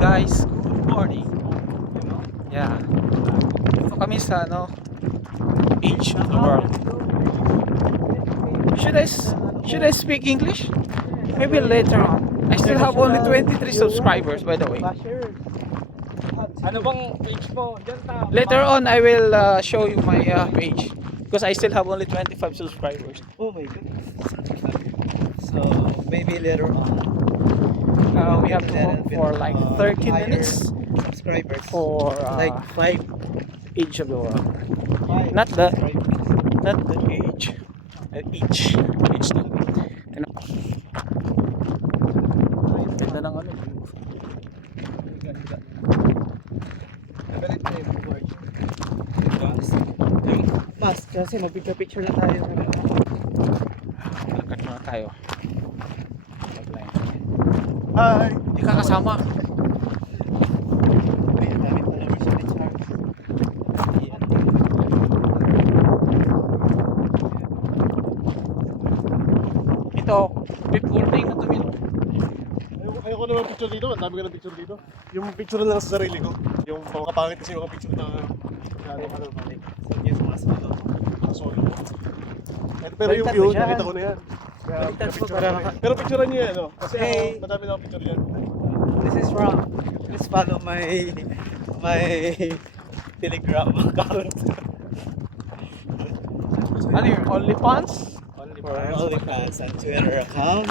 Guys, good morning. Yeah. Ito kami sa Age of the World. Should I speak English? Maybe later on. I still have only 23 subscribers, by the way. Ano bang page mo? Later on I will show you my page because I still have only 25 subscribers. Oh my goodness. So maybe later on We have to hope for like 30 minutes subscribers for like 5 Age of the World. Not the age. Each na. Ganda ng ano. Mas kasi mag-picture na tayo. Lakad muna tayo. Hi. Hindi ka kasama. Ay, ang dami pala ni Charles. Ito, recording na tumino. Ayoko naman picture dito, ang dami ko ng picture dito. Yung picture lang sa sarili ko. Yung pangkapangit kasi yung mga picture na Balik. So yung mga solo. solo. Pero yung Baliktad view, mo siya. nakita ko na yan. Kaya Baliktad mo picture para ko na yan. Pero picturean niyo yan, no? Kasi Hey. ako, madami na akong picture yan. This is wrong. Please follow my Telegram account. Ano yun? OnlyFans? For OnlyFans and Twitter account.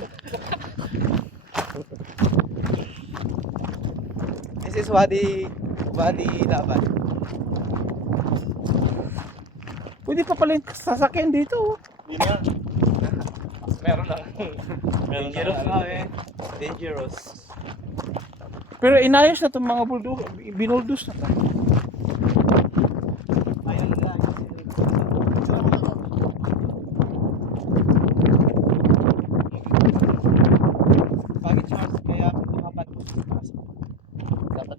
This is Wadi Laban. Pwede pa pala yung sasakyan dito. Yun na. Meron lang. Dangerous na eh. Dangerous. Pero inayos na itong mga bulldog. Binuldos na ito. Ayun lang. Pangit Charles, kaya makapat ko. Dapat.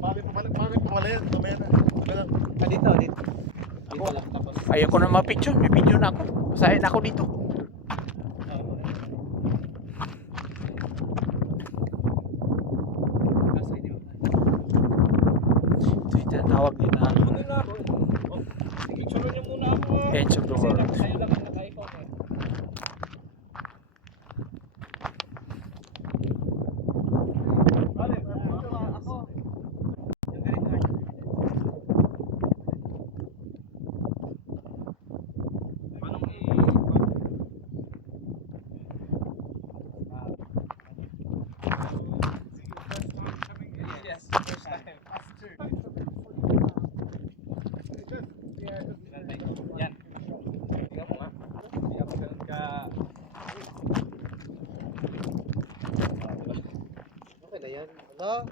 Bakit pumala yan? Mamaya na. Dito. Dito lang tapos. Ayoko na ma-picture. May video na ako. Masahin ako dito. Ito yung tinatawag din na Picture niyo muna ako. Edge of the World. Kayo lang ang naka-iPhone eh. Yes, first time. Yan. Tingnan mo nga. Hindi ako ganun ka... Okay na yan. Ano?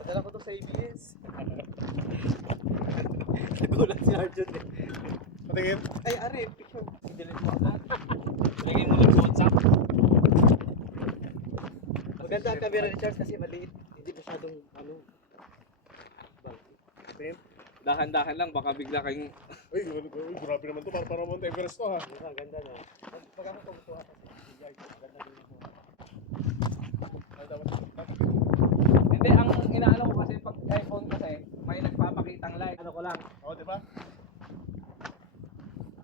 Padala ko to sa ABS. Nagulat si Arjun eh. Patingin. Ay, are, picture. Delete mo agad. Lagyan mo lang sa WhatsApp. Maganda ang camera ni Charles kasi maliit. Hindi masyadong ano. Patingin. Dahan-dahan lang, baka bigla kayong... Uy, grabe naman to. Para Mount Everest to, ha? Diba, ganda na. Pag ako tumutuwa kasi. Ganda din ako. Ay, dapat. Hindi, ang inaano ko kasi pag iPhone kasi, may nagpapakitang light. Ano ko lang. Oo, di ba?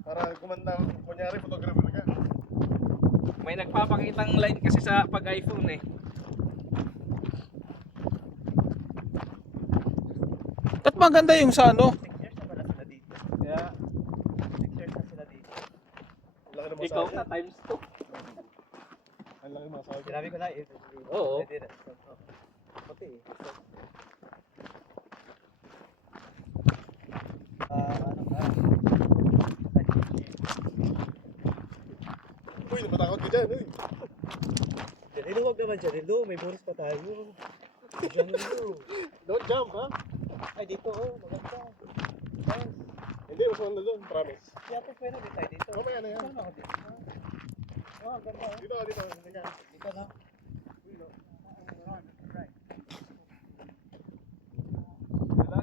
Para kumanda, kunyari, photographer ka. May nagpapakitang light kasi sa pag iPhone eh. At maganda yung sa 6 years na pala sila dito. Kaya, 6 years na sila dito. Ang laki ng ikaw masahe. na times 2. Ang laki ng masahe. Sinabi ko na eh. Oo. Pwede na. Puti eh. Ano ka? Uy, napatakot ka dyan, uy. Janilo, huwag naman Janilo. May bonus pa tayo. Janilo. Don't jump, ha? Ay, dito oh. Maganda. Nice. Hindi, mas maganda doon, promise. Kaya po pwede din tayo dito. Mamaya na yan. Ano ako dito? Oh, ganda oh. Dito, dito. Teka. Dito na.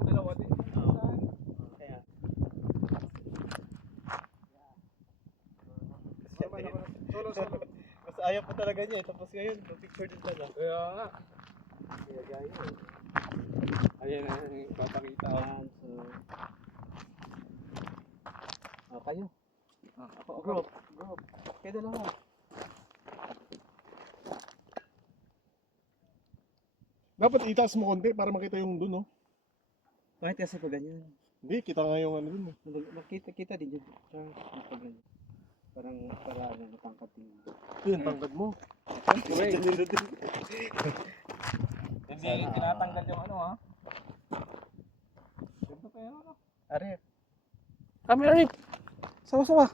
Dalawa din. Kaya. Solo, solo. Mas ayaw pa talaga niya eh. Tapos ngayon, picture din pala. Kaya nga. Kaya gaya. Ayan na yung papakita ko. Kayo. Ako, Group. Kayo dalawa. Dapat itaas mo konti para makita yung dun, no? Bakit kasi pag ganyan? Hindi, kita nga yung ano dun. Eh. Makita din yun. Pag ganyan. Parang para ano, matangkat yung... Yun, tangkad mo. Hindi tinatanggal yung ano ha. Ganda pa yan ano. Arif. Kami Arif. Sawa-sawa.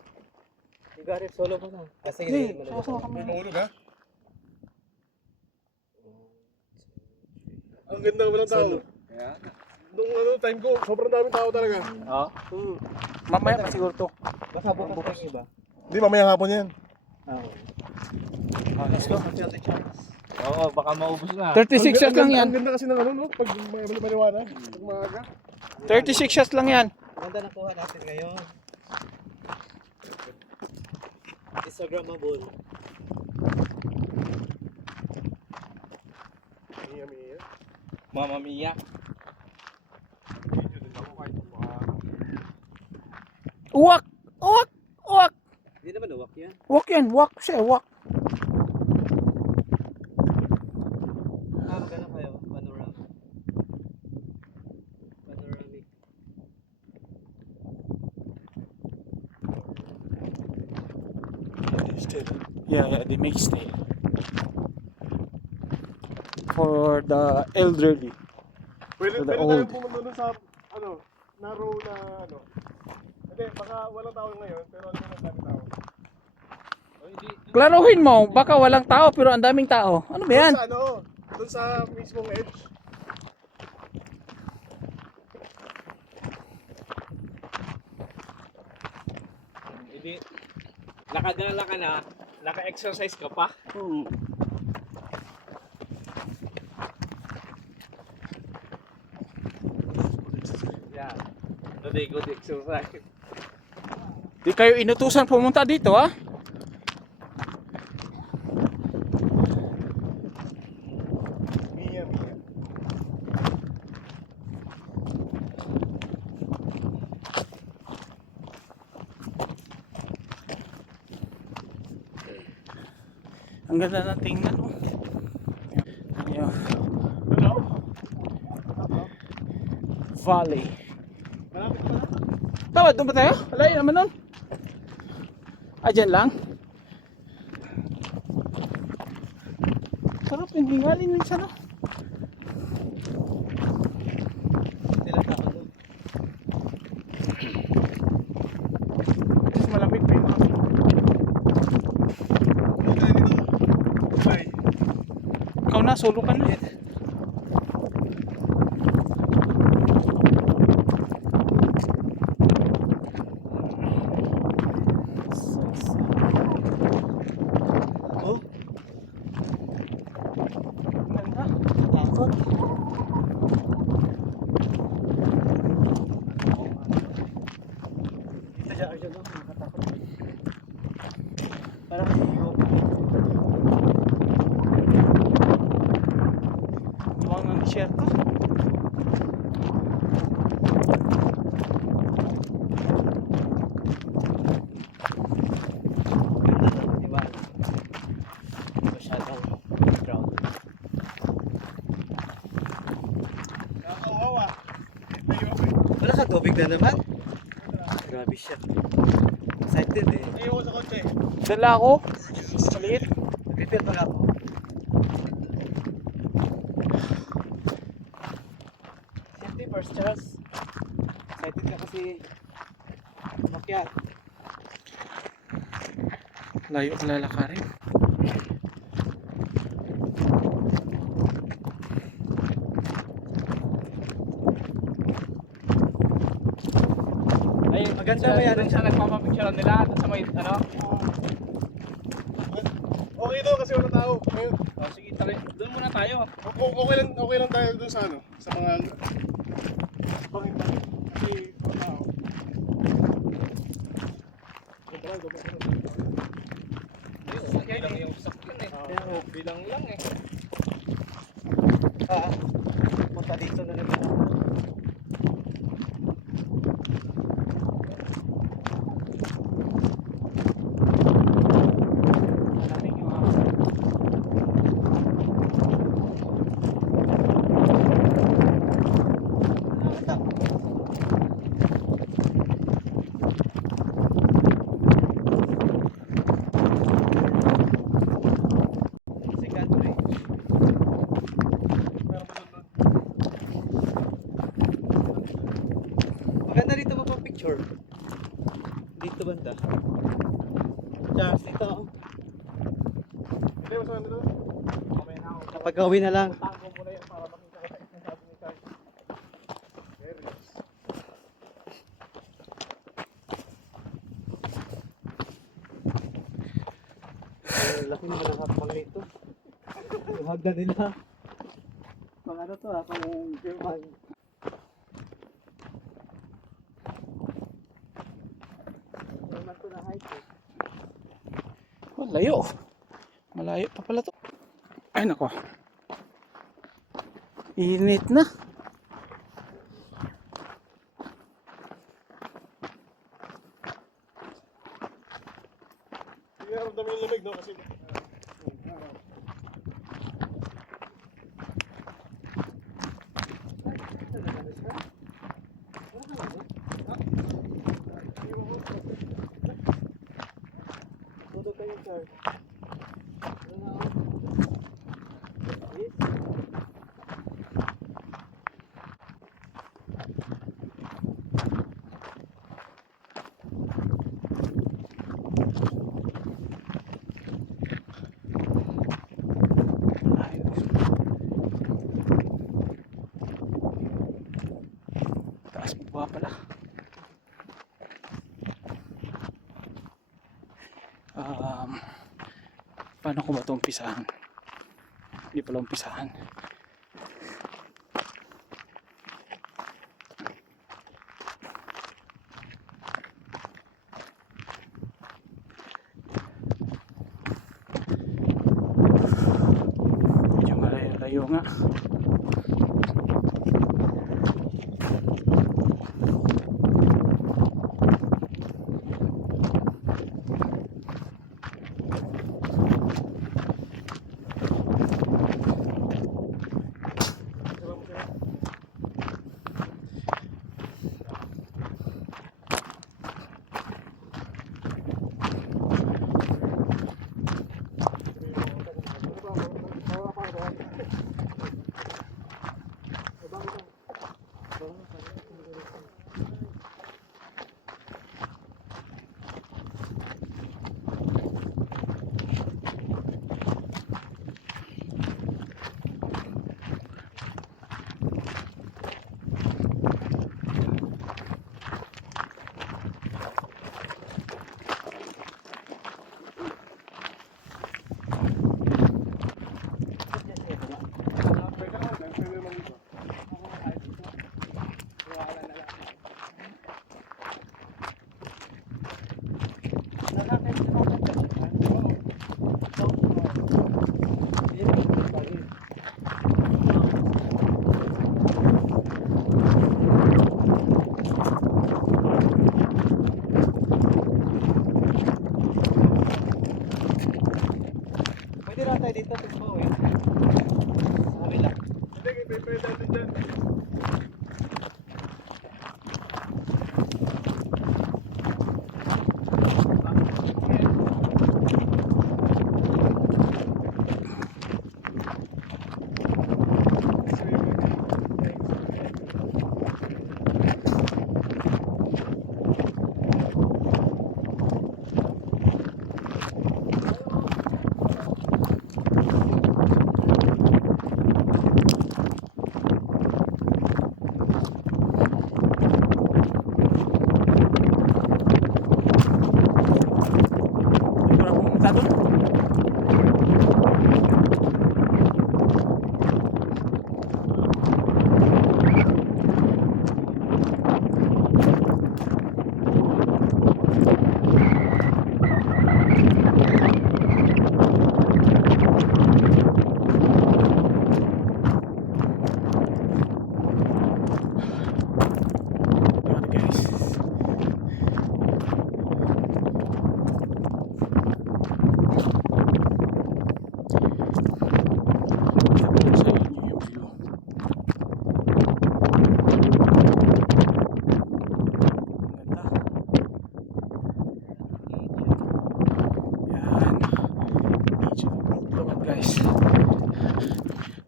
Yung Arif, solo pa na. Kasi Hindi, sawa-sawa kami. May mahulog, ha? Ang ganda walang tao. Solo. Kaya. Nung ano, time ko, sobrang daming tao talaga. Oo. Mamaya pa siguro to. Baka bukas yung iba. Hindi, mamaya hapon yan. Let's go. Oo, baka maubos na. 36 shots lang yan. Ang ganda kasi ng ano, no? Pag maliwanag, pag maaga. 36 shots lang yan. Ganda na kuha natin ngayon. Instagramable. Miya, miya. Mama Mia. Video din ako kahit pa. Uwak! Uwak! Uwak! Hindi naman uwak yan. Uwak yan. Uwak siya. Uwak. Magana kayo. Panoramic. Yeah, they make stay. For the elderly. Pwede, For the pwede old. tayong pumunta dun sa, ano, narrow na, ano. Hindi, baka walang tao ngayon, pero ano na dami tao. Klaruhin mo, baka walang tao pero ang daming tao. Ano ba yan? Dun sa, ano, dun sa mismong edge. Hindi. Nakagala ka na. Naka-exercise ka pa. Yan. Very good exercise. Di kayo inutusan pumunta dito ha? Miya, miya. Ang ganda ng tingnan oh. Ayan. Ano? Valley. Malapit pa na? Tawad, doon ba tayo? Alay naman nun. Ah, dyan lang. Sarap yung hingalin minsan oh. Ilang tao doon. Mas malamig pa yung kami. Ano tayo dito? Ay, Ikaw na, solo ka na. Oh, Ganda. takot. Dito dyan, Arjun, no? Nakatakot. Parang yung Tuwang ng disyerto. ganda na, di ba? Masyadong crowd. nakakauhaw ah. Wala ka tubig na naman? Grabe siya. Excited eh. Ayaw ko sa kotse. Dala ako. Maliit. Nag-refill pa nga ako. Safety first, Charles. Excited ka kasi makyat. Layo ka lalakarin. Ay, Maganda ba yan? Doon sa nagpapapicture nila. Doon sa may ano. Okay daw kasi wala tao. Ngayon, Oh, sige, doon muna tayo. okay lang tayo dun sa ano, sa mga bangin-bangin. Kasi wala tao. Bilang yung sakyan eh. Bilang lang eh. Punta dito na naman ako. Malamig yung hangin. Second bridge. Meron pa doon. Maganda rito magpa-picture. Dito banda. Charles, dito. Hindi, mas maganda doon. Mamaya na ako. Kapag gawin na lang. Tago muna yan para makita ko sa sabi ni Charles. Very nice. Laki naman ang hakbang nito. Yung hagdan nila. Pang ano to pang German. German to na height eh. Oh, layo. Malayo pa pala to. Ay nako. Init na. Hindi nga ramdam yung lamig, no? Kasi Tulog kayo, sir. Ano na ako? Yes. Taas pa pala. Paano ko ba ito umpisahan? Hindi pala umpisahan. Medyo malayo-layo nga.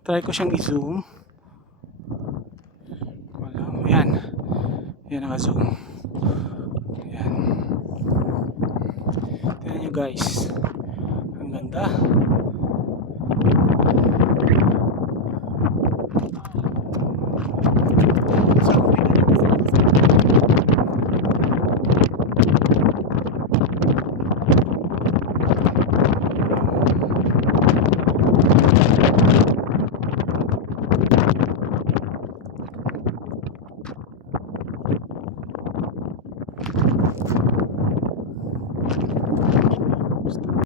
Try ko siyang i-zoom. Wala. Ayan. Ayan, naka-zoom. Ayan. Tignan nyo guys. Ang ganda.